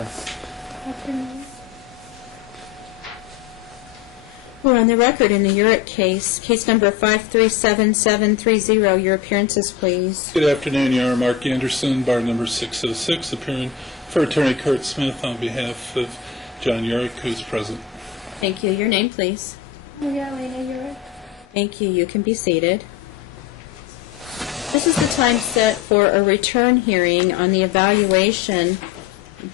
Honor. Afternoon. We're on the record in the Urick case, case number 537730. Your appearances, please. Good afternoon, Your Honor. Mark Anderson, bar number 606, appearing for Attorney Kurt Smith on behalf of John Urick, who is present. Thank you. Your name, please. Maria Elena Urick. Thank you. You can be seated. This is the time set for a return hearing on the evaluation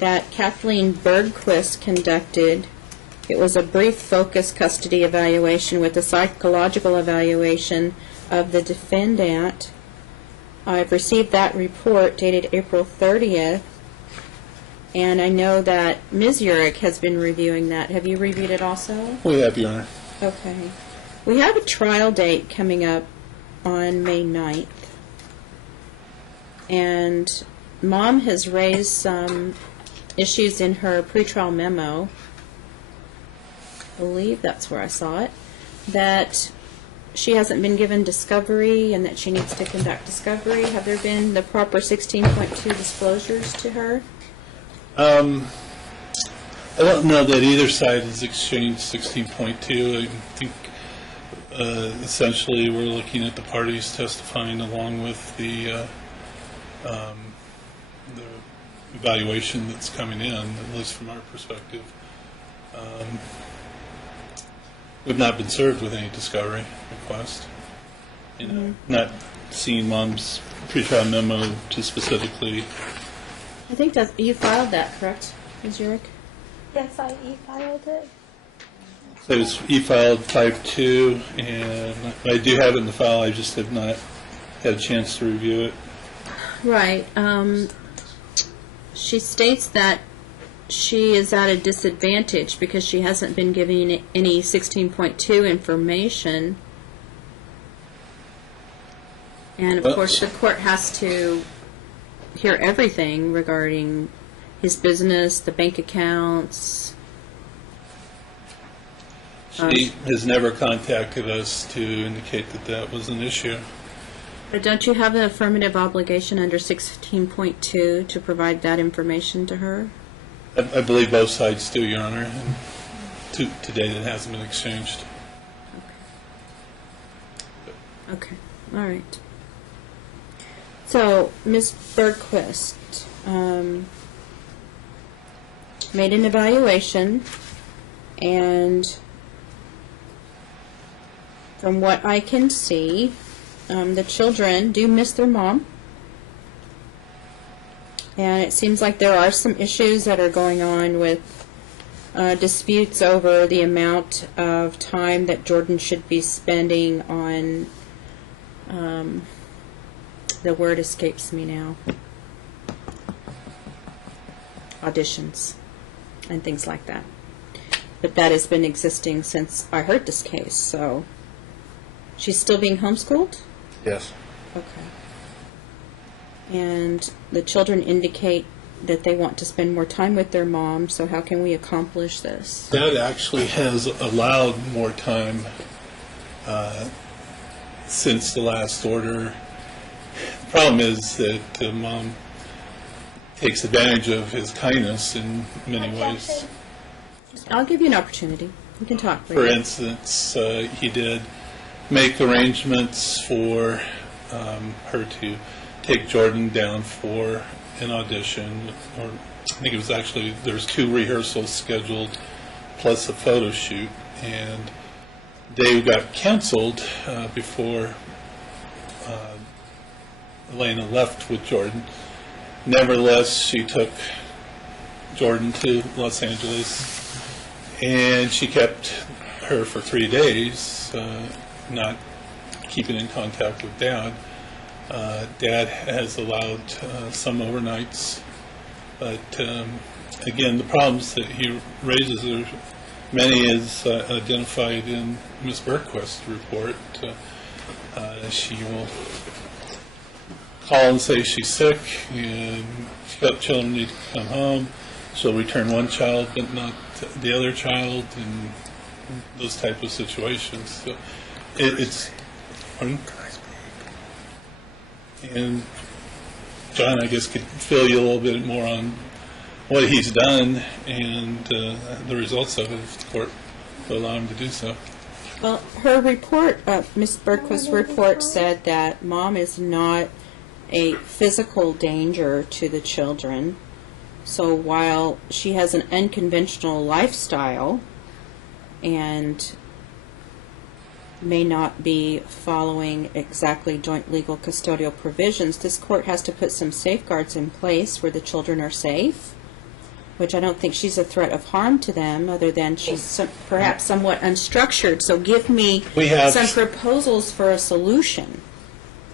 that Kathleen Bergquist conducted. It was a brief focus custody evaluation with a psychological evaluation of the defendant. I've received that report dated April 30th, and I know that Ms. Urick has been reviewing that. Have you reviewed it also? We have, Your Honor. Okay. We have a trial date coming up on May 9th, and Mom has raised some issues in her pretrial memo. I believe that's where I saw it, that she hasn't been given discovery and that she needs to conduct discovery. Have there been the proper 16.2 disclosures to her? I don't know that either side has exchanged 16.2. I think essentially we're looking at the parties testifying along with the evaluation that's coming in, at least from our perspective. We've not been served with any discovery request. You know, not seeing Mom's pretrial memo to specifically. I think that you filed that, correct, Ms. Urick? Yes, I e-filed it. So it was e-filed 5-2, and I do have it in the file. I just have not had a chance to review it. Right. She states that she is at a disadvantage because she hasn't been given any 16.2 information. And, of course, the court has to hear everything regarding his business, the bank accounts. She has never contacted us to indicate that that was an issue. But don't you have an affirmative obligation under 16.2 to provide that information to her? I believe both sides do, Your Honor, and to date it hasn't been exchanged. Okay. All right. So, Ms. Bergquist made an evaluation, and from what I can see, the children do miss their mom. And it seems like there are some issues that are going on with disputes over the amount of time that Jordan should be spending on, the word escapes me now, auditions and things like that. But that has been existing since I heard this case, so she's still being homeschooled? Yes. Okay. And the children indicate that they want to spend more time with their mom, so how can we accomplish this? That actually has allowed more time since the last order. The problem is that Mom takes advantage of his kindness in many ways. I'll give you an opportunity. You can talk. For instance, he did make arrangements for her to take Jordan down for an audition, or I think it was actually, there's 2 rehearsals scheduled plus a photo shoot, and they got canceled before Elena left with Jordan. Nevertheless, she took Jordan to Los Angeles, and she kept her for 3 days, not keeping in contact with Dad. Dad has allowed some overnights, but again, the problems that he raises are many as identified in Ms. Bergquist's report. She will call and say she's sick and children need to come home. She'll return one child but not the other child, and those type of situations. So it's pardon? And John, I guess, could fill you a little bit more on what he's done and the results of it, if the court will allow him to do so. Well, her report, Ms. Bergquist's report said that mom is not a physical danger to the children. So while she has an unconventional lifestyle and may not be following exactly joint legal custodial provisions, this court has to put some safeguards in place where the children are safe, which I don't think she's a threat of harm to them, other than she's perhaps somewhat unstructured. So give me some proposals for a solution.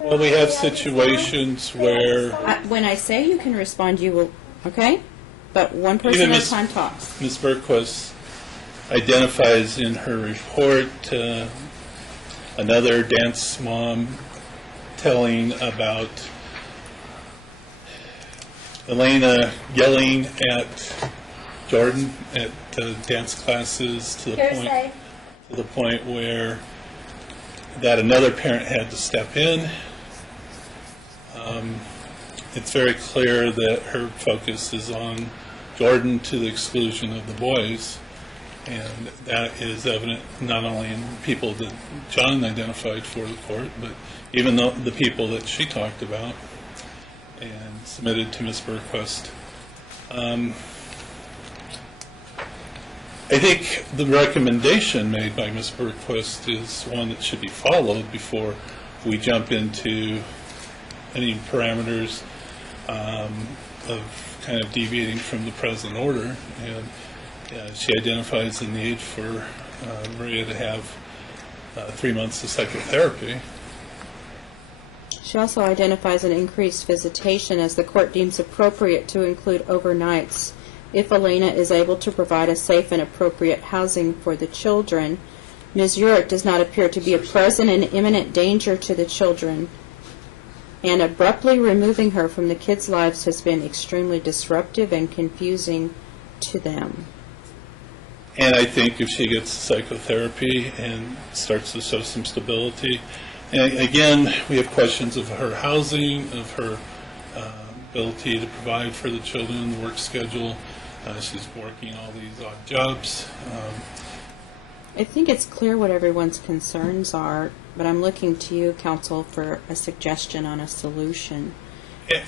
Well, we have situations where... When I say you can respond, you will, okay? But one person at a time talks. Ms. Bergquist identifies in her report another dance mom telling about Elena yelling at Jordan at dance classes to the point where that another parent had to step in. It's very clear that her focus is on Jordan to the exclusion of the boys, and that is evident not only in people that John identified for the court, but even the people that she talked about and submitted to Ms. Bergquist. I think the recommendation made by Ms. Bergquist is one that should be followed before we jump into any parameters of kind of deviating from the present order. And she identifies the need for Maria to have 3 months of psychotherapy. She also identifies an increased visitation as the court deems appropriate to include overnights if Elena is able to provide a safe and appropriate housing for the children. Ms. Urick does not appear to be a present and imminent danger to the children, and abruptly removing her from the kids' lives has been extremely disruptive and confusing to them. And I think if she gets psychotherapy and starts to show some stability, and again, we have questions of her housing, of her ability to provide for the children, the work schedule. She's working all these odd jobs. I think it's clear what everyone's concerns are, but I'm looking to you, counsel, for a suggestion on a solution.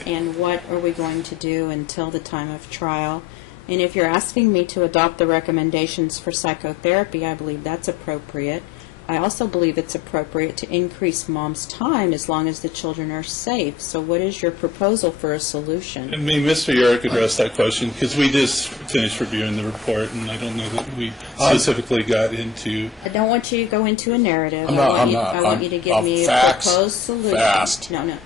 And what are we going to do until the time of trial? And if you're asking me to adopt the recommendations for psychotherapy, I believe that's appropriate. I also believe it's appropriate to increase mom's time as long as the children are safe. So what is your proposal for a solution? I mean, Mr. Urick addressed that question because we just finished reviewing the report, and I don't know that we specifically got into... I don't want you to go into a narrative. I want you to give me a proposed solution. No.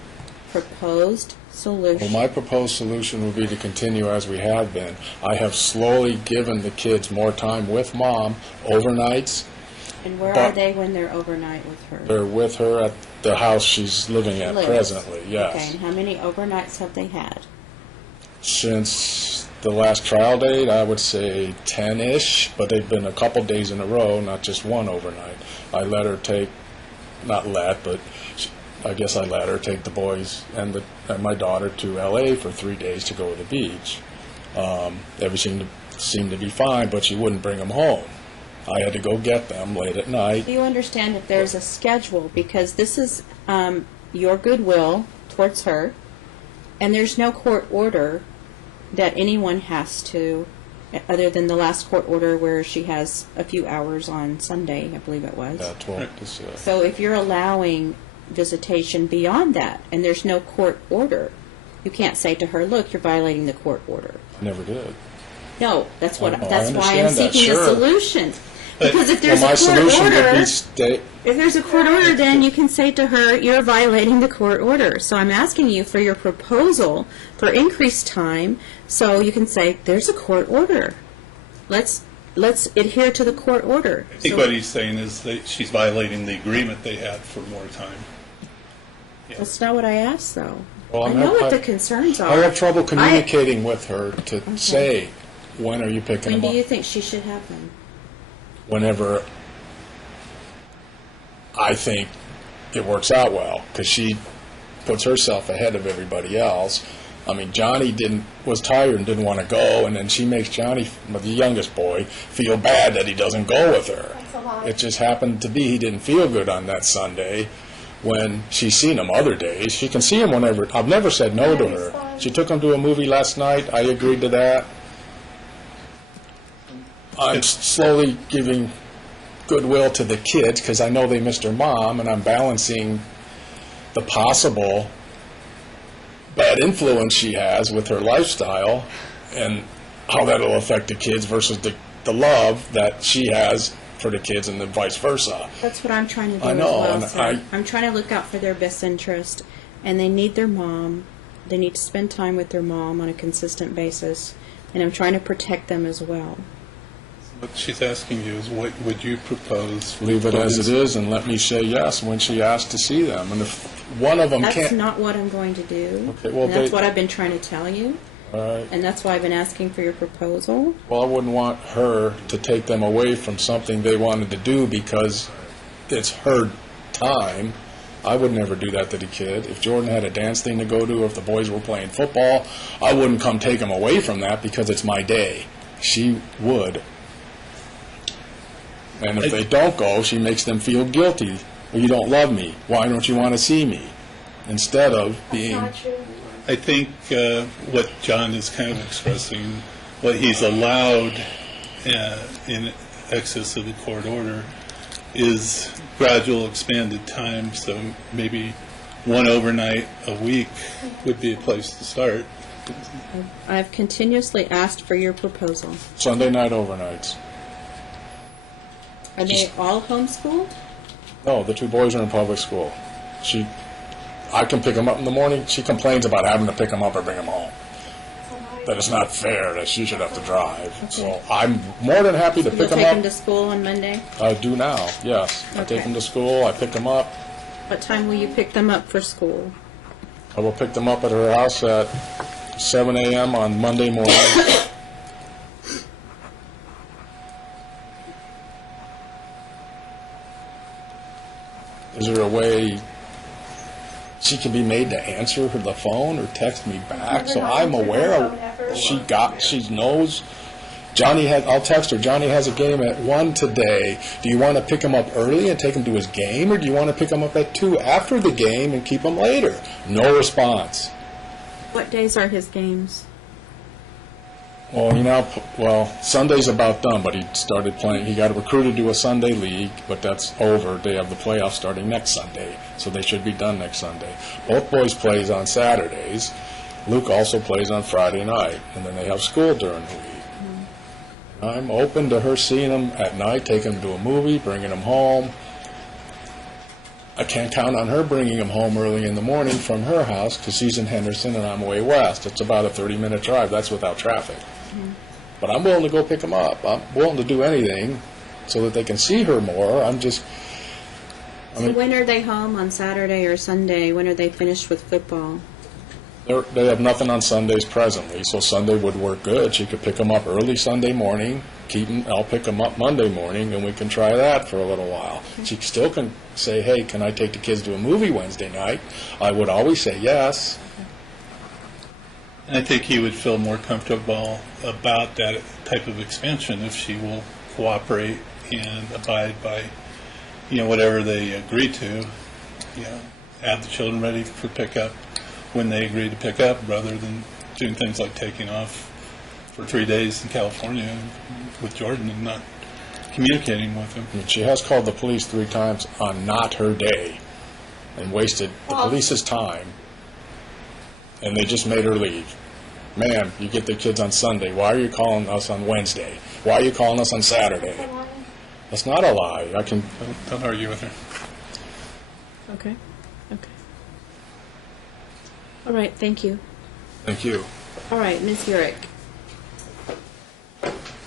Proposed solution. Well, my proposed solution would be to continue as we have been. I have slowly given the kids more time with mom, overnights. And where are they when they're overnight with her? They're with her at the house she's living at presently, yes. Okay, and how many overnights have they had? Since the last trial date, I would say 10-ish, but they've been a couple days in a row, not just one overnight. I let her take, I guess I let her take the boys and my daughter to L.A. for 3 days to go to the beach. Everything seemed to be fine, but she wouldn't bring them home. I had to go get them late at night. Do you understand that there's a schedule? Because this is your goodwill towards her, and there's no court order that anyone has to, other than the last court order where she has a few hours on Sunday, I believe it was. Yeah, 12 to 6. So if you're allowing visitation beyond that, and there's no court order, you can't say to her, look, you're violating the court order. I never did. No, that's why I'm understand that, seeking sure. a solution. Because if there's my a court solution order, would be if there's a court order, then you can say to her, you're violating the court order. So I'm asking you for your proposal for increased time, so you can say, there's a court order. Let's adhere to the court order. I think what he's saying is that she's violating the agreement they had for more time. Yeah. That's not what I asked, though. Well, I know what the concerns are. I have trouble communicating with her to say, when are you picking When them up? do you think she should have them? Whenever I think it works out well, because she puts herself ahead of everybody else. I mean, Johnny was tired and didn't want to go, and then she makes Johnny, the youngest boy, feel bad that he doesn't go with her. That's a lie. It just happened to be he didn't feel good on that Sunday when she's seen him other days. She can see him whenever. I've never said no to her. She took him to a movie last night. I agreed to that. I'm slowly giving goodwill to the kids because I know they missed their mom, and I'm balancing the possible bad influence she has with her lifestyle and how that'll affect the kids versus the love that she has for the kids and then vice versa. That's what I'm trying to do I know, as well, and sir. I'm trying to look out for their best interest, and they need their mom. They need to spend time with their mom on a consistent basis, and I'm trying to protect them as well. What she's asking you is, what would you propose? Leave it as it is and let me say yes when she asks to see them. And if one of them That's can't... not what I'm going to do. Okay, well, and that's they- what I've been trying to tell you, All right. and that's why I've been asking for your proposal. Well, I wouldn't want her to take them away from something they wanted to do because it's her time. I would never do that to the kid. If Jordan had a dance thing to go to, if the boys were playing football, I wouldn't come take them away from that because it's my day. She would. And if they don't go, she makes them feel guilty. Well, you don't love me. Why don't you want to see me? Instead of being... That's not true. I think what John is kind of expressing, what he's allowed in excess of the court order, is gradual expanded time. So maybe one overnight a week would be a place to start. I've continuously asked for your proposal. Sunday night overnights. Are they all homeschooled? No, the two boys are in public school. I can pick them up in the morning. She complains about having to pick them up or bring them home. That it's not fair that she should have to drive. So I'm more than happy to You'll pick them take them up. to school on Monday? I do now, yes. I Okay. take them to school, I pick them up. What time will you pick them up for school? I will pick them up at her house at 7 a.m. on Monday morning. Is there a way she can be made to answer the phone or text me back so I'm aware of she knows? I'll text her, Johnny has a game at 1 today. Do you want to pick him up early and take him to his game, or do you want to pick him up at 2 after the game and keep him later? No response. What days are his games? Well, Sunday's about done, but he started playing. He got recruited to a Sunday league, but that's over. They have the playoffs starting next Sunday, so they should be done next Sunday. Both boys plays on Saturdays. Luke also plays on Friday night, and then they have school during the week. I'm open to her seeing him at night, taking him to a movie, bringing him home. I can't count on her bringing him home early in the morning from her house because she's in Henderson and I'm way west. It's about a 30-minute drive. That's without traffic. But I'm willing to go pick them up. I'm willing to do anything so that they can see her more. So when are they home, on Saturday or Sunday? When are they finished with football? They have nothing on Sundays presently, so Sunday would work good. She could pick them up early Sunday morning. I'll pick them up Monday morning, and we can try that for a little while. She still can say, hey, can I take the kids to a movie Wednesday night? I would always say yes. I think he would feel more comfortable about that type of expansion if she will cooperate and abide by, whatever they agree to. Have the children ready for pickup when they agree to pick up, rather than doing things like taking off for 3 days in California with Jordan and not communicating with him. She has called the police 3 times on not her day and wasted the police's time, and they just made her leave. Ma'am, you get the kids on Sunday. Why are you calling us on Wednesday? Why are you calling us on Saturday? That's not a lie. Don't argue with her. Okay. All right, thank you. Thank you. All right, Ms. Urick.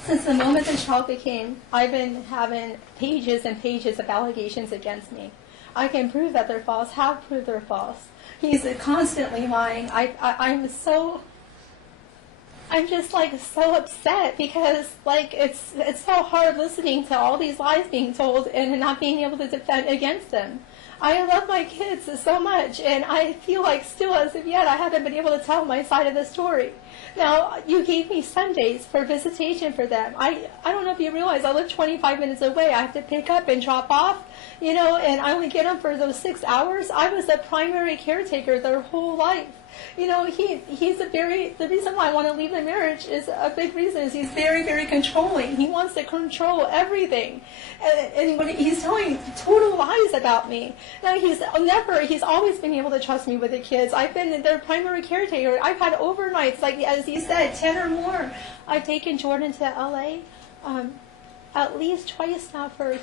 Since the moment the child became, I've been having pages and pages of allegations against me. I can prove that they're false, have proved they're false. He's constantly lying. I'm just so upset because it's so hard listening to all these lies being told and not being able to defend against them. I love my kids so much, and I feel like still as of yet I haven't been able to tell my side of the story. Now, you gave me Sundays for visitation for them. I don't know if you realize I live 25 minutes away. I have to pick up and drop off, and I only get them for those 6 hours. I was the primary caretaker their whole life. The reason why I want to leave the marriage is a big reason is he's very, very controlling. He wants to control everything. And when he's telling total lies about me. Now, he's always been able to trust me with the kids. I've been their primary caretaker. I've had overnights, like as he said, 10 or more. I've taken Jordan to LA at least twice now for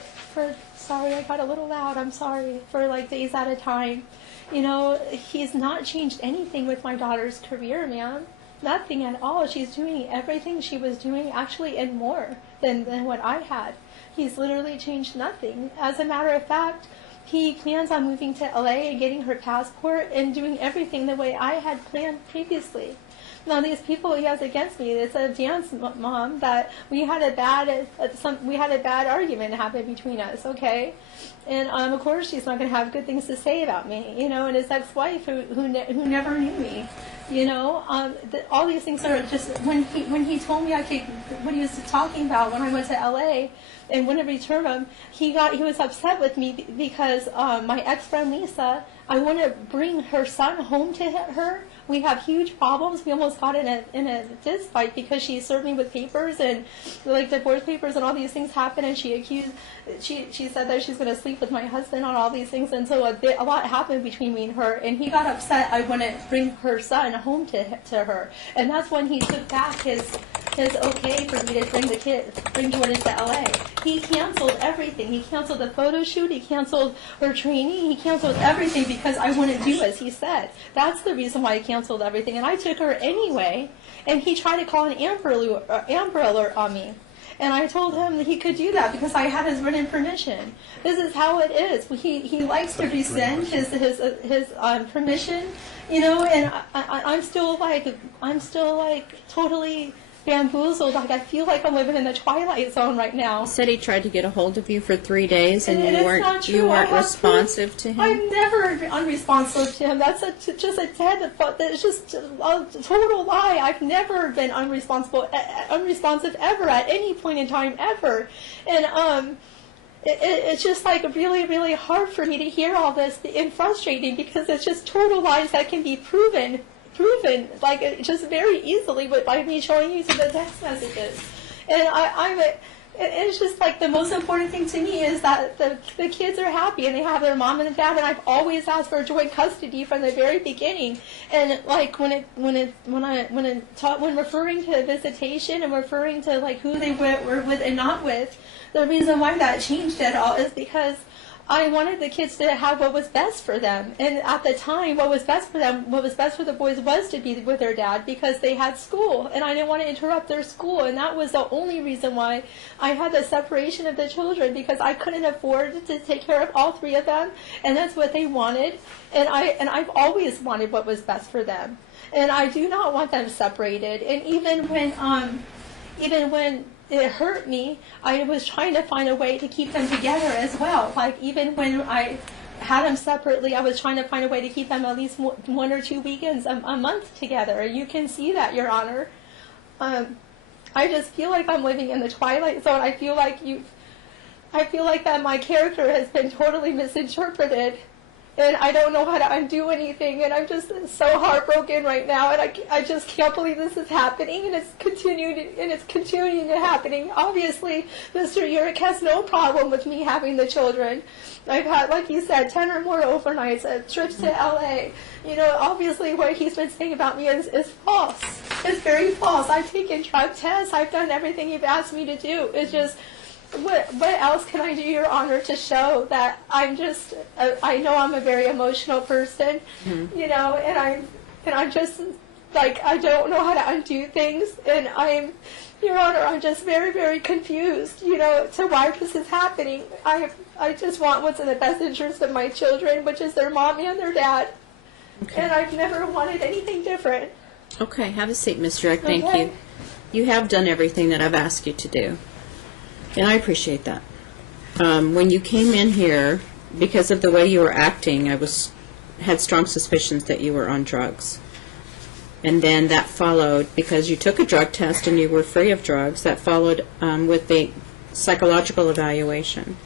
sorry, I got a little loud, I'm sorry, for like days at a time. He's not changed anything with my daughter's career, ma'am. Nothing at all. She's doing everything she was doing, actually, and more than what I had. He's literally changed nothing. As a matter of fact, he plans on moving to LA and getting her passport and doing everything the way I had planned previously. Now, these people he has against me, it's a dance mom that we had a bad argument happen between us, okay? And of course, she's not going to have good things to say about me, and his ex-wife who never knew me, all these things are just when he told me what he was talking about when I went to LA and wouldn't return him, he was upset with me because my ex-friend Lisa, I want to bring her son home to her. We have huge problems. We almost got in a fist fight because she served me with papers and like divorce papers and all these things happened, and she said that she's going to sleep with my husband on all these things, and so a lot happened between me and her, and he got upset I wouldn't bring her son home to her, and that's when he took back his okay for me to bring Jordan to LA. He canceled everything. He canceled the photo shoot. He canceled her training. He canceled everything because I wouldn't do as he said. That's the reason why he canceled everything. And I took her anyway, and he tried to call an Amber Alert on me. And I told him that he could do that because I had his written permission. This is how it is. He likes to rescind his permission, and I'm still like totally bamboozled. Like I feel like I'm living in the twilight zone right now. He said he tried to get a hold of you for 3 days, and you weren't responsive to him. I've never been unresponsive to him. That's just a total lie. I've never been unresponsive ever at any point in time ever, and it's just like really, really hard for me to hear all this and frustrating because it's just total lies that can be proven like just very easily by me showing you the text messages. And it's just like the most important thing to me is that the kids are happy and they have their mom and dad, and I've always asked for joint custody from the very beginning. And like when referring to visitation and referring to like who they were with and not with, the reason why that changed at all is because I wanted the kids to have what was best for them. And at the time, what was best for them, what was best for the boys was to be with their dad because they had school. And I didn't want to interrupt their school. And that was the only reason why I had the separation of the children, because I couldn't afford to take care of all three of them. And that's what they wanted. And I've always wanted what was best for them. And I do not want them separated. And even when it hurt me, I was trying to find a way to keep them together as well. Like even when I had them separately, I was trying to find a way to keep them at least 1 or 2 weekends a month together. You can see that, Your Honor. I just feel like I'm living in the twilight zone. I feel like that my character has been totally misinterpreted. And I don't know how to undo anything, and I'm just so heartbroken right now, and I just can't believe this is happening, and it's continuing to happening. Obviously, Mr. Urick has no problem with me having the children. I've had, like you said, 10 or more overnights, trips to LA. Obviously what he's been saying about me is false. It's very false. I've taken drug tests. I've done everything you've asked me to do. It's just, what else can I do, Your Honor, to show that I know I'm a very emotional person, and I'm just, like, I don't know how to undo things, and Your Honor, I'm just very, very confused, to why this is happening. I just want what's in the best interest of my children, which is their mom and their dad, and I've never wanted anything different. Okay, have a seat, Ms. Urick. Thank Okay. you. You have done everything that I've asked you to do. And I appreciate that. When you came in here, because of the way you were acting, I had strong suspicions that you were on drugs. And then that followed, because you took a drug test and you were free of drugs, that followed with the psychological evaluation.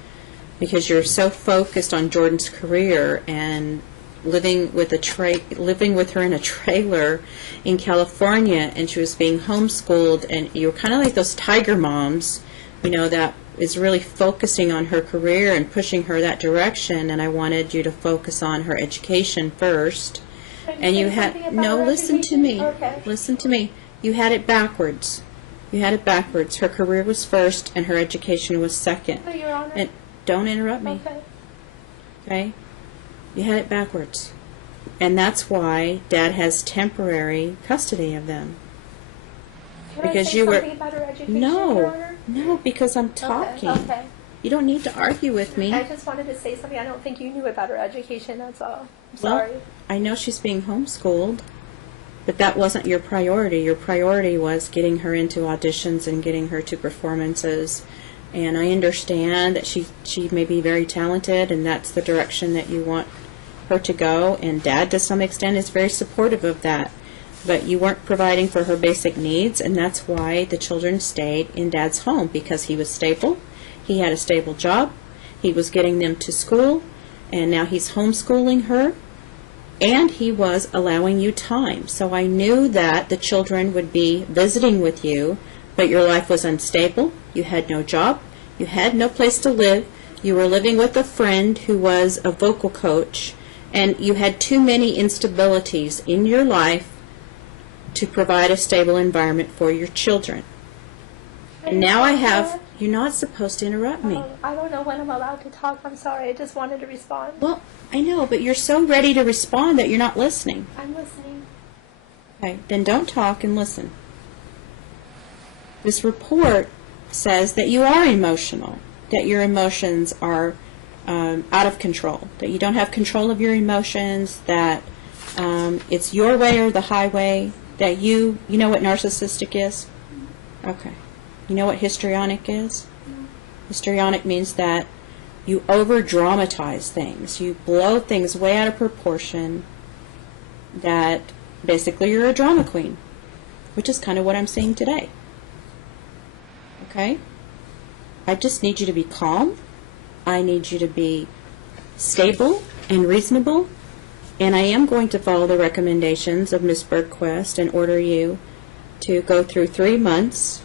Because you're so focused on Jordan's career and living with her in a trailer in California, and she was being homeschooled, and you were kind of like those tiger moms, that is really focusing on her career and pushing her that direction, and I wanted you to focus on her education first. And you had, no, listen to me. Okay. Listen to me. You had it backwards. You had it backwards. Her career was first and her education was second. Oh, Your Honor. And don't interrupt me. Okay. Okay? You had it backwards. And that's why Dad has temporary custody of them. Can Because I say you were- something about her education, Your Honor? No, because I'm talking. Okay. You don't need to argue with me. I just wanted to say something. I don't think you knew about her education, that's all. I'm Well, sorry. I know she's being homeschooled, but that wasn't your priority. Your priority was getting her into auditions and getting her to performances. And I understand that she may be very talented, and that's the direction that you want her to go. And Dad, to some extent, is very supportive of that. But you weren't providing for her basic needs, and that's why the children stayed in Dad's home, because he was stable. He had a stable job. He was getting them to school, and now he's homeschooling her. And he was allowing you time. So I knew that the children would be visiting with you, but your life was unstable. You had no job. You had no place to live. You were living with a friend who was a vocal coach, and you had too many instabilities in your life to provide a stable environment for your children. And now I have, you're not supposed to interrupt me. I don't know when I'm allowed to talk. I'm sorry. I just wanted to respond. Well, I know, but you're so ready to respond that you're not listening. I'm listening. Okay, then don't talk and listen. This report says that you are emotional, that your emotions are out of control, that you don't have control of your emotions, that it's your way or the highway, that you know what narcissistic is? Okay. You know what histrionic is? Histrionic means that you over-dramatize things. You blow things way out of proportion, that basically you're a drama queen, which is kind of what I'm seeing today. Okay? I just need you to be calm. I need you to be stable and reasonable. And I am going to follow the recommendations of Ms. Bergquist and order you to go through 3 months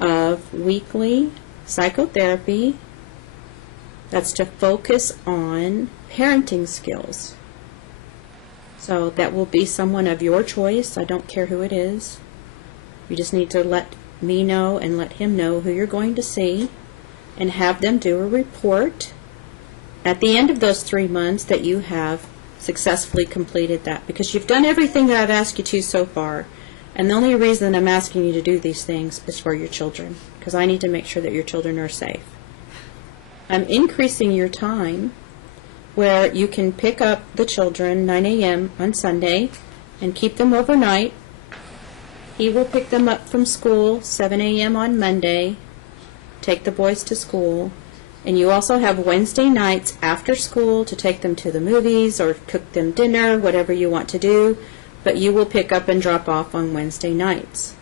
of weekly psychotherapy that's to focus on parenting skills. So that will be someone of your choice. I don't care who it is. You just need to let me know and let him know who you're going to see, and have them do a report at the end of those 3 months that you have successfully completed that, because you've done everything that I've asked you to so far. And the only reason I'm asking you to do these things is for your children, because I need to make sure that your children are safe. I'm increasing your time where you can pick up the children 9 a.m. on Sunday and keep them overnight. He will pick them up from school 7 a.m. on Monday, take the boys to school, and you also have Wednesday nights after school to take them to the movies or cook them dinner, whatever you want to do. But you will pick up and drop off on Wednesday nights.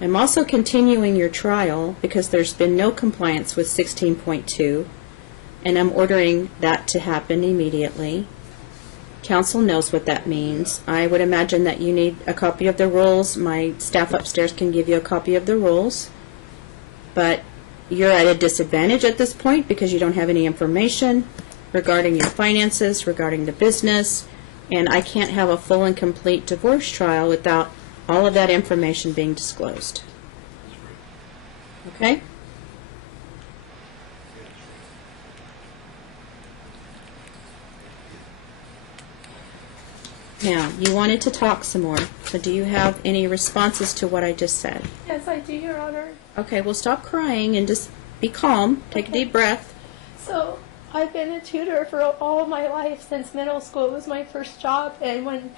I'm also continuing your trial because there's been no compliance with 16.2, and I'm ordering that to happen immediately. Council knows what that means. I would imagine that you need a copy of the rules. My staff upstairs can give you a copy of the rules. But you're at a disadvantage at this point because you don't have any information regarding your finances, regarding the business, and I can't have a full and complete divorce trial without all of that information being disclosed. Okay? Now, you wanted to talk some more, so do you have any responses to what I just said? Yes, I do, Your Honor. Okay, well, stop crying and just be calm. Take a deep breath. So, I've been a tutor for all of my life since middle school. It was my first job, and when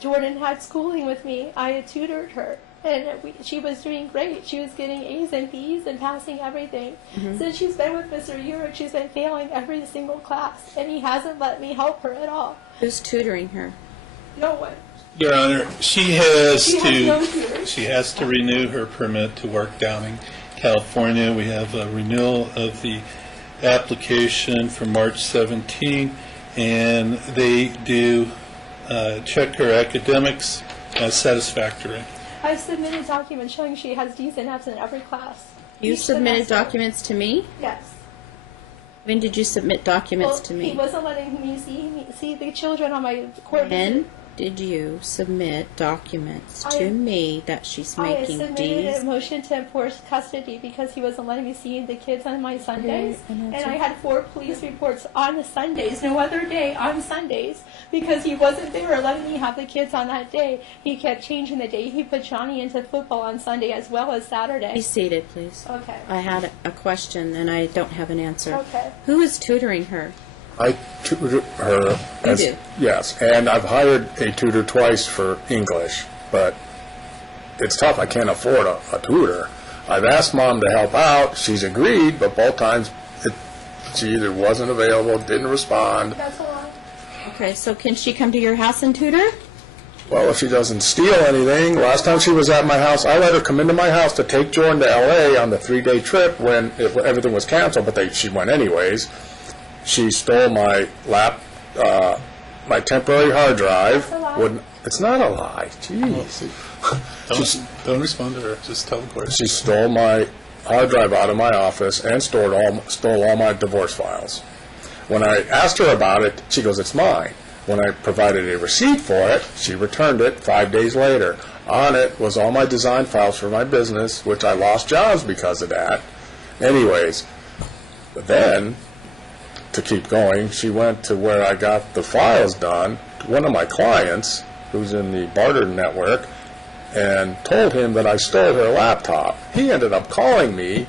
Jordan had schooling with me, I had tutored her. And she was doing great. She was getting A's and B's and passing everything. Since she's been with Mr. Urick, she's been failing every single class, and he hasn't let me help her at all. Who's tutoring her? No one. Your Honor, she has She has no tutor. she has to renew her permit to work down in California. We have a renewal of the application for March 17, and they do check her academics as satisfactory. I submitted documents showing she has D's and F's in every class. You Each submitted semester. documents to me? Yes. When did you submit documents Well, to me? he wasn't letting me see the children on my court When visit. did you submit documents I- to me that she's I making submitted D's? a motion to enforce custody because he wasn't letting me see the kids on my Sundays. and And I had 4 police reports on the Sundays, no other day, on Sundays, because he wasn't there letting me have the kids on that day. He kept changing the day. He put Johnny into football on Sunday as well as Saturday. Be seated, please. Okay. I had a question and I don't have an answer. Okay. Who is tutoring her? I tutor her. You do? Yes, and I've hired a tutor twice for English, but it's tough. I can't afford a tutor. I've asked Mom to help out. She's agreed, but both times she either wasn't available, didn't respond. That's a lot. Okay, so can she come to your house and tutor? Well, if she doesn't steal anything, last time she was at my house, I let her come into my house to take Jordan to L.A. on the 3-day trip when everything was canceled, but she went anyways. She stole my my temporary hard drive. That's a lie. It's not a lie. Jeez. Don't respond to her. Just tell the court. She stole my hard drive out of my office and stole all my divorce files. When I asked her about it, she goes, "It's mine." When I provided a receipt for it, she returned it 5 days later. On it was all my design files for my business, which I lost jobs because of that. Anyways, but then, to keep going, she went to where I got the files done, to one of my clients, who's in the barter network, and told him that I stole her laptop. He ended up calling me,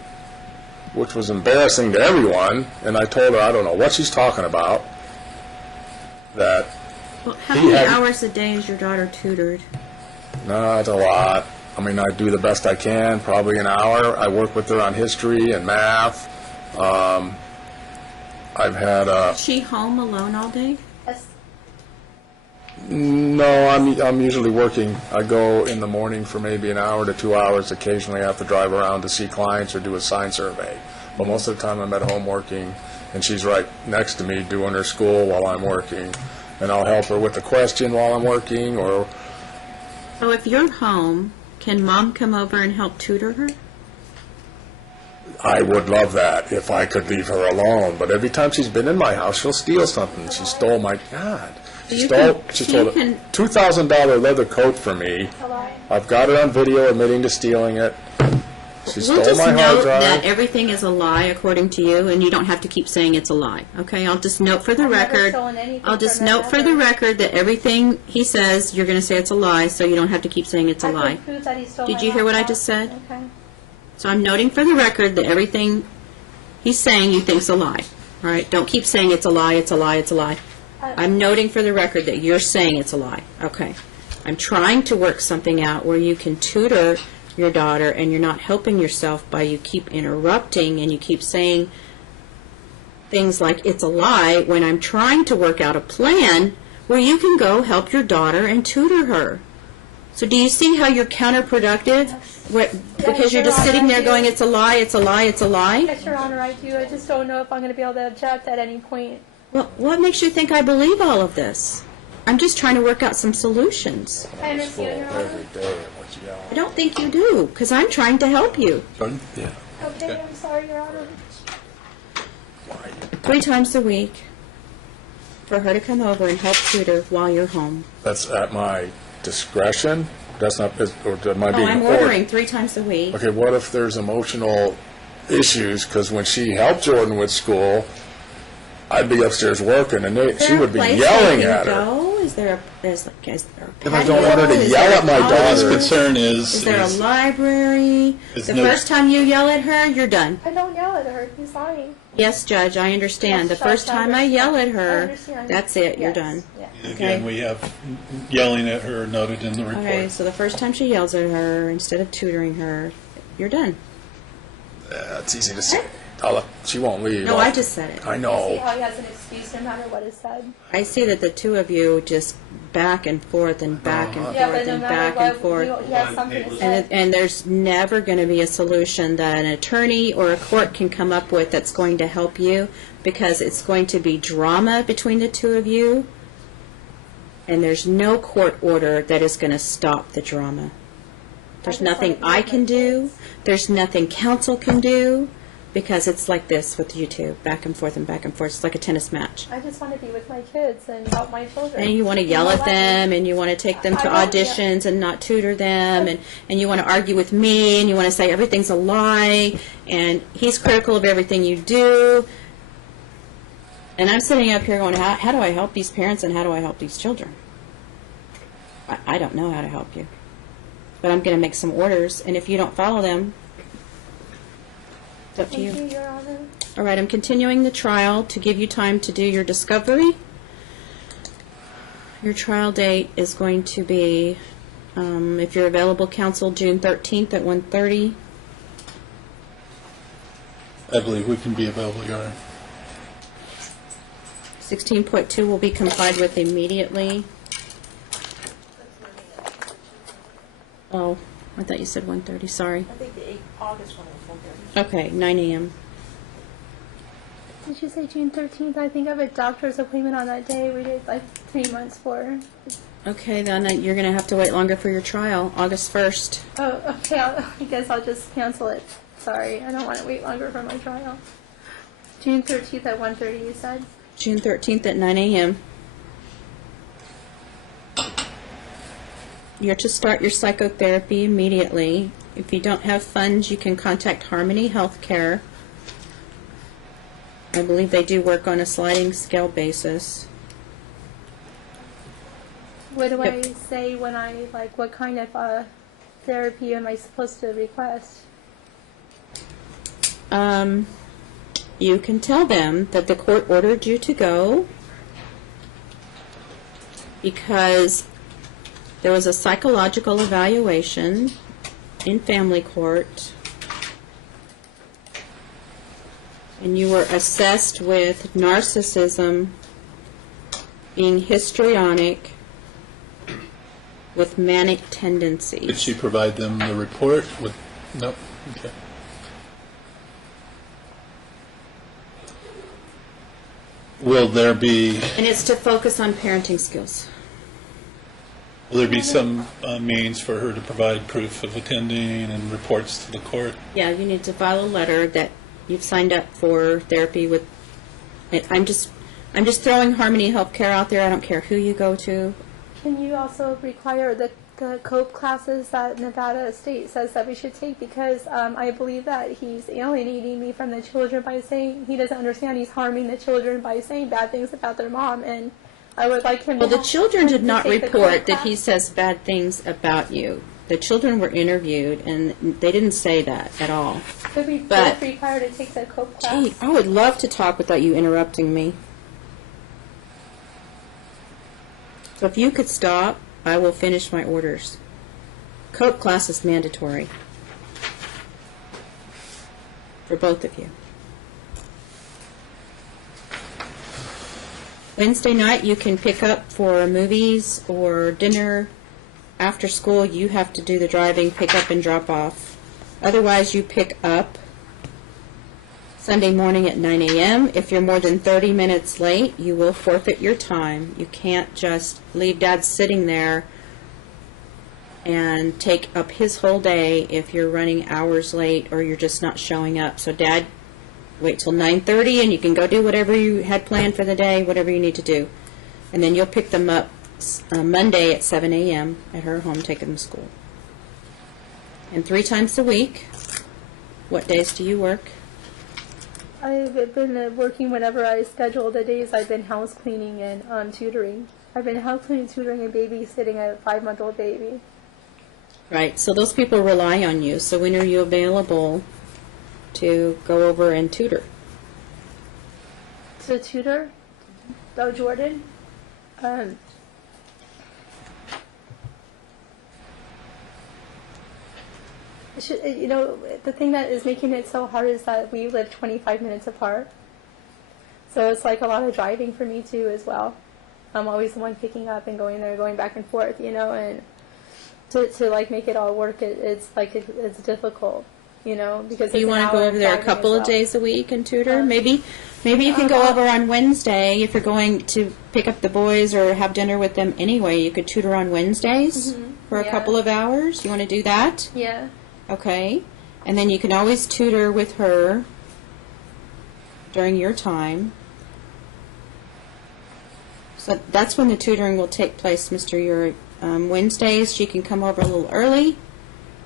which was embarrassing to everyone, and I told her I don't know what she's talking about, that Well, how He many had- hours a day is your daughter tutored? not a lot. I mean, I do the best I can, probably an hour. I work with her on history and math. I've had Is she home alone all day? Yes. No, I'm usually working. I go in the morning for maybe an hour to 2 hours. Occasionally I have to drive around to see clients or do a sign survey. But most of the time I'm at home working, and she's right next to me doing her school while I'm working. And I'll help her with a question while I'm working, or So if you're home, can Mom come over and help tutor her? I would love that if I could leave her alone. But every time she's been in my house, she'll steal something. She stole my, God. She You stole can- a she can- $2,000 leather coat from me. A lie. I've got it on video admitting to stealing it. She We'll stole just my hard note drive. that everything is a lie according to you, and you don't have to keep saying it's a lie. Okay, I'll just note for the I've never record. stolen anything I'll just from note for the another. record that everything he says, you're going to say it's a lie, so you don't have to keep saying it's a I lie. can prove that he stole Did my you hear what I laptop. just said? Okay. So I'm noting for the record that everything he's saying you think's a lie. All right, don't keep saying it's a lie, it's a lie, it's a lie. I'm noting for the record that you're saying it's a lie. Okay. I'm trying to work something out where you can tutor your daughter and you're not helping yourself by you keep interrupting and you keep saying things like it's a lie when I'm trying to work out a plan where you can go help your daughter and tutor her. So do you see how you're counterproductive? Because you're just sitting there going, it's a lie, it's a lie, it's a lie? Yes, Your Honor, I do. I just don't know if I'm going to be able to object at any point. Well, what makes you think I believe all of this? I'm just trying to work out some solutions. I understand, Your Honor. Every day and what you yell. I don't think you do, because I'm trying to help you. Jordan? Yeah. Okay, I'm sorry, Your Honor. 3 times a week for her to come over and help tutor while you're home. That's at my discretion? That's not, or am I Oh, being I'm ordered? ordering 3 times a week. Okay, what if there's emotional issues? Because when she helped Jordan with school, I'd be upstairs working, and she would be yelling at her. Is Is there a If I don't want her to patio? Is yell there at my a daughter. His hallway? concern Is there a is library? Is The no- first time you yell at her, you're done. I don't yell at her. He's lying. Yes, Judge, I understand. The Yes, first Judge, I time I yell at understand. I her, understand. that's it, you're Yes, done. yeah. again, we have yelling at her noted in the report. Okay, so the first time she yells at her, instead of tutoring her, you're done. It's easy to say. She won't leave. No, I just said it. I See know. how he has an excuse no matter what is said? I see that the two of you just back and forth and back and Yeah, but forth no and matter back what, and forth. he has something to say. And there's never going to be a solution that an attorney or a court can come up with that's going to help you, because it's going to be drama between the two of you, and there's no court order that is going to stop the drama. There's just nothing wanna be I with my can do, kids. there's nothing counsel can do, because it's like this with you two, back and forth and back and forth. It's like a tennis match. I just want to be with my kids and help my children. And you want to yell at them, and you want to take them to I won't yell. auditions and not tutor them, and you want to argue with me, and you want to say everything's a lie, and he's critical of everything you do. And I'm sitting up here going, how do I help these parents, and how do I help these children? I don't know how to help you. But I'm going to make some orders, and if you don't follow them, it's up to Thank you. you, Your Honor. All right, I'm continuing the trial to give you time to do your discovery. Your trial date is going to be, if you're available, counsel, June 13th at 1:30. I believe we can be available, Your Honor. 16.2 will be complied with immediately. Oh, I thought you said 1:30, sorry. I think the August one was 1:30. Okay, 9 a.m. Did you say June 13th? I think I have a doctor's appointment on that day. We did like 3 months for. Okay, then you're going to have to wait longer for your trial, August 1st. Oh, okay. I guess I'll just cancel it. Sorry, I don't want to wait longer for my trial. June 13th at 1:30, you said? June 13th at 9 a.m. You're to start your psychotherapy immediately. If you don't have funds, you can contact Harmony Healthcare. I believe they do work on a sliding scale basis. What do Yep. I say when I, like, what kind of therapy am I supposed to request? You can tell them that the court ordered you to go because there was a psychological evaluation in family court, and you were assessed with narcissism, being histrionic, with manic tendencies. Did she provide them the report with, no? Okay. Will there be focus on parenting skills. some means for her to provide proof of attending and reports to the court? Yeah, you need to file a letter that you've signed up for therapy with. I'm just throwing Harmony Healthcare out there. I don't care who you go to. Can you also require the COPE classes that Nevada State says that we should take? Because I believe that he's alienating me from the children by saying he doesn't understand he's harming the children by saying bad things about their mom, and I would like him Well, to the children did not take the report COPE that he class. says bad things about you. The children were interviewed, and they didn't say that at all. Could we but- both require to take the COPE class? Gee, I would love to talk without you interrupting me. So if you could stop, I will finish my orders. COPE class is mandatory for both of you. Wednesday night, you can pick up for movies or dinner. After school, you have to do the driving, pick up and drop off. Otherwise, you pick up Sunday morning at 9 a.m. If you're more than 30 minutes late, you will forfeit your time. You can't just leave Dad sitting there and take up his whole day if you're running hours late or you're just not showing up. So Dad, wait till 9:30 and you can go do whatever you had planned for the day, whatever you need to do. And then you'll pick them up Monday at 7 a.m. at her home, take them to school. And 3 times a week, what days do you work? I've been working whenever I schedule the days I've been house cleaning and tutoring. I've been house cleaning, tutoring, and babysitting a 5-month-old baby. Right, so those people rely on you. So when are you available to go over and tutor? To tutor? Oh, Jordan? You know, the thing that is making it so hard is that we live 25 minutes apart. So it's like a lot of driving for me too as well. I'm always the one picking up and going there, going back and forth, you know, and to like make it all work, it's like it's difficult, you know, because You want to go over there a couple of days a week and tutor? Maybe you can go over on Wednesday if you're going to pick up the boys or have dinner with them anyway. You could tutor on Wednesdays for a couple of hours. You want to do that? Yeah. Okay. And then you can always tutor with her during your time. So that's when the tutoring will take place, Mr. Urick. Wednesdays, she can come over a little early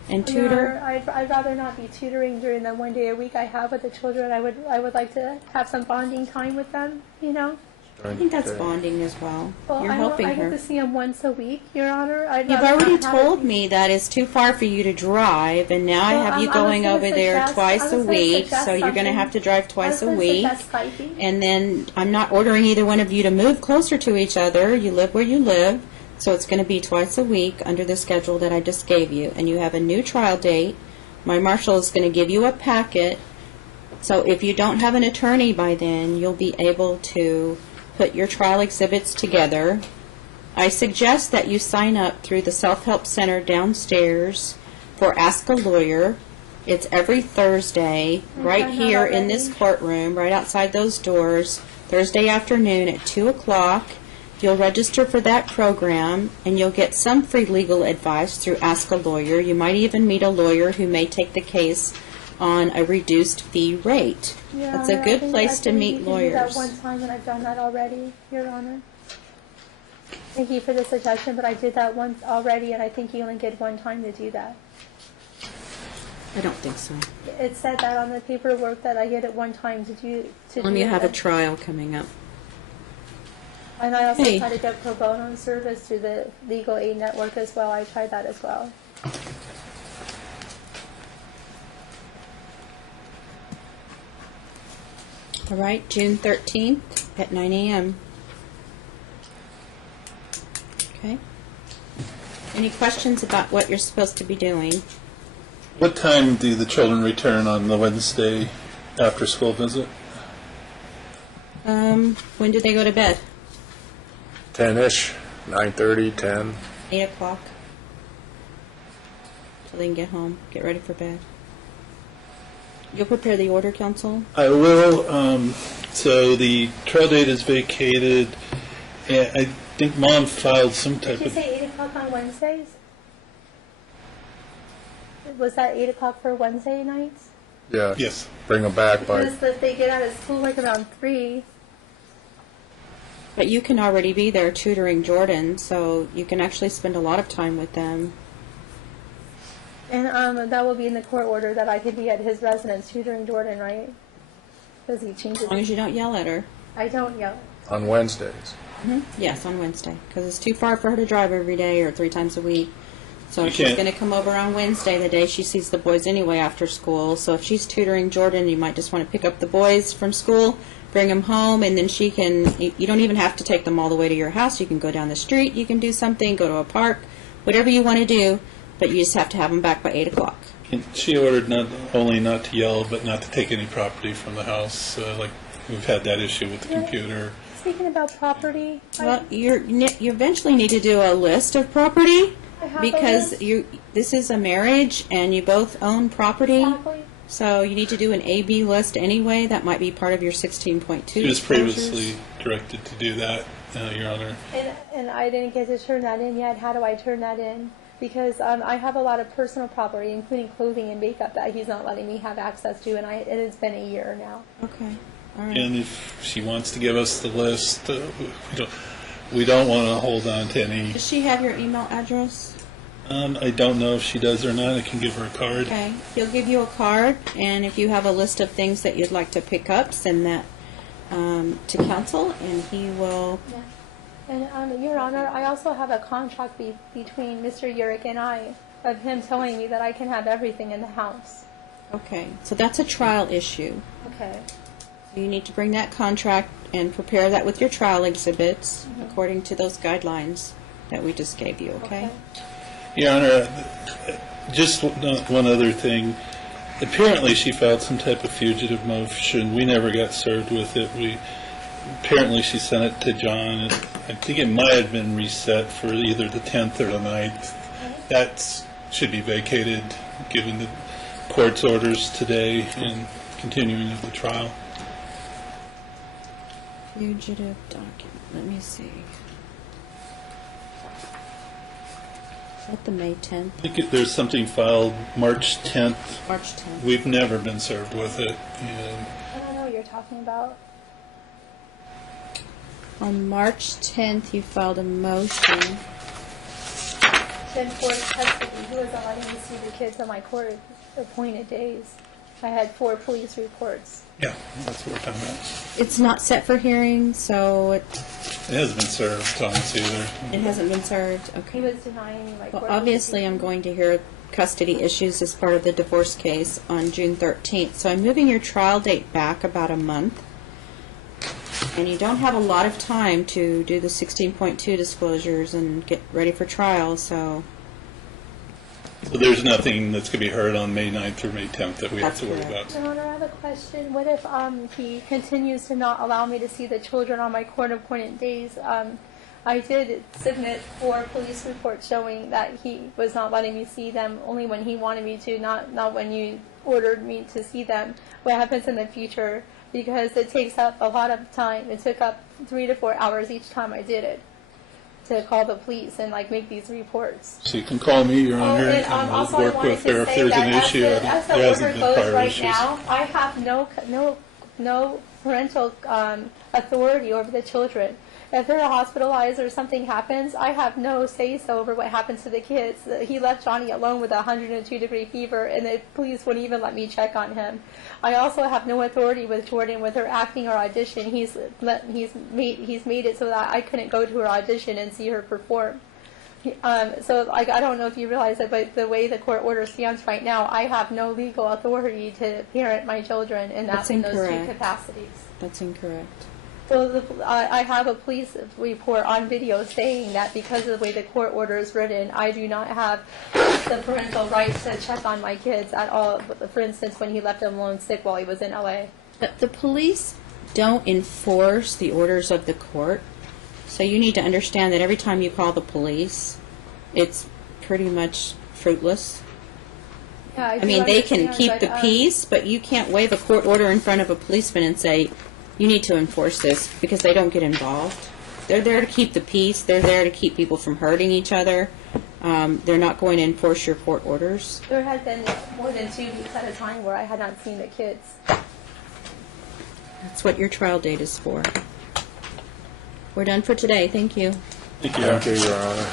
and tutor. I'd rather not be tutoring during the 1 day a week I have with the children. I would like to have some bonding time with them, you know. I think that's bonding as well. Well, You're helping I her. get to see them once a week, Your Honor. You've already told me that it's too far for you to drive, and now I have you going over there twice a week, so you're going to have to drive twice a week. And then I'm not ordering either one of you to move closer to each other. You live where you live, so it's going to be twice a week under the schedule that I just gave you. And you have a new trial date. My marshal is going to give you a packet. So if you don't have an attorney by then, you'll be able to put your trial exhibits together. I suggest that you sign up through the Self-Help Center downstairs for Ask a Lawyer. It's every Thursday, right here in this courtroom, right outside those doors, Thursday afternoon at 2 o'clock. You'll register for that program, and you'll get some free legal advice through Ask a Lawyer. You might even meet a lawyer who may take the case on a reduced fee rate. Yeah, it's a good place to meet you can lawyers. do that one time, and I've done that already, Your Honor. Thank you for the suggestion, but I did that once already, and I think you only get one time to do that. I don't think so. It said that on the paperwork that I get it one time to do. Let me have a trial coming up. And I also Hey. try to get pro bono service through the Legal Aid Network as well. I tried that as well. All right, June 13th at 9 a.m. Okay. Any questions about what you're supposed to be doing? What time do the children return on the Wednesday after school visit? When do they go to bed? 10-ish, 9:30, 10. 8 o'clock. So they can get home, get ready for bed. You'll prepare the order, counsel? I will. So the trial date is vacated, and I think Mom filed some type Did you of... say 8 o'clock on Wednesdays? Was that 8 o'clock for Wednesday nights? Yeah. Yes. Bring them back by, Because if they get out of school like around 3. But you can already be there tutoring Jordan, so you can actually spend a lot of time with them. And that will be in the court order that I could be at his residence tutoring Jordan, right? Because he changes. As long as you don't yell at her. I don't yell. on Wednesdays. Yes, on Wednesday, because it's too far for her to drive every day or 3 times a week. So You she's can't- going to come over on Wednesday, the day she sees the boys anyway after school. So if she's tutoring Jordan, you might just want to pick up the boys from school, bring them home, and then she can, you don't even have to take them all the way to your house. You can go down the street, you can do something, go to a park, whatever you want to do, but you just have to have them back by 8 o'clock. And she ordered not only not to yell, but not to take any property from the house. Like we've had that issue with the computer. Speaking about property, Well, you eventually need to do a list of property I have a because list. this is a marriage and you both own property. Exactly. So you need to do an A-B list anyway. That might be part of your 16.2 She was disclosures. previously directed to do that, Your Honor. And I didn't get to turn that in yet. How do I turn that in? Because I have a lot of personal property, including clothing and makeup, that he's not letting me have access to, and it has been a year now. Okay. All right. And if she wants to give us the list, we don't want to hold on to any. Does she have your email address? I don't know if she does or not. I can give her a card. Okay. He'll give you a card, and if you have a list of things that you'd like to pick up, send that to counsel, and he will And, Your Honor, I also have a contract between Mr. Urick and I of him telling me that I can have everything in the house. Okay, so that's a trial issue. Okay. So you need to bring that contract and prepare that with your trial exhibits according to those guidelines that we just gave you, okay? Your Honor, just one other thing. Apparently, she filed some type of fugitive motion. We never got served with it. Apparently, she sent it to John. I think it might have been reset for either the 10th or the 9th. That should be vacated, given the court's orders today and continuing of the trial. Fugitive document, let me see. Is that the May 10th? I think there's something filed March 10th. March 10th. We've never been served with it. And I don't know what you're talking about. On March 10th, you filed a motion. Then court custody. He wasn't letting me see the kids on my court appointed days. I had 4 police reports. yeah, that's what we're talking about. It's not set for hearing, so it It hasn't been served on us either. hasn't been served. He Okay. was denying me my Well, court. obviously, I'm going to hear custody issues as part of the divorce case on June 13th. So I'm moving your trial date back about a month. And you don't have a lot of time to do the 16.2 disclosures and get ready for trial, so So there's nothing that's going to be heard on May 9th or May 10th that we have That's to worry correct. about. Your Honor, I have a question. What if he continues to not allow me to see the children on my court-appointed days? I did submit 4 police reports showing that he was not letting me see them only when he wanted me to, not when you ordered me to see them. What happens in the future? Because it takes up a lot of time. It took up 3 to 4 hours each time I did it to call the police and make these reports. So you can call me, Your Honor, and and also we'll I work wanted with her to if say there's that an issue. as There the order hasn't been goes prior right issues. now, I have no parental authority over the children. If they're hospitalized or something happens, I have no say-so over what happens to the kids. He left Johnny alone with a 102-degree fever, and the police wouldn't even let me check on him. I also have no authority with Jordan with her acting or audition. He's made it so that I couldn't go to her audition and see her perform. So I don't know if you realize that, but the way the court order stands right now, I have no legal authority to parent my children in That's those 2 incorrect. capacities. that's incorrect. So I have a police report on video saying that because of the way the court order is written, I do not have the parental rights to check on my kids at all. For instance, when he left them alone sick while he was in L.A. The police don't enforce the orders of the court, so you need to understand that every time you call the police, it's pretty much fruitless. Yeah, I do mean, they can understand, keep the but, peace, but you can't wave a court order in front of a policeman and say, you need to enforce this, because they don't get involved. They're there to keep the peace. They're there to keep people from hurting each other. They're not going to enforce your court orders. There had been more than 2 weeks at a time where I had not seen the kids. That's what your trial date is for. We're done for today. Thank you. Thank you. Thank you, Your Honor.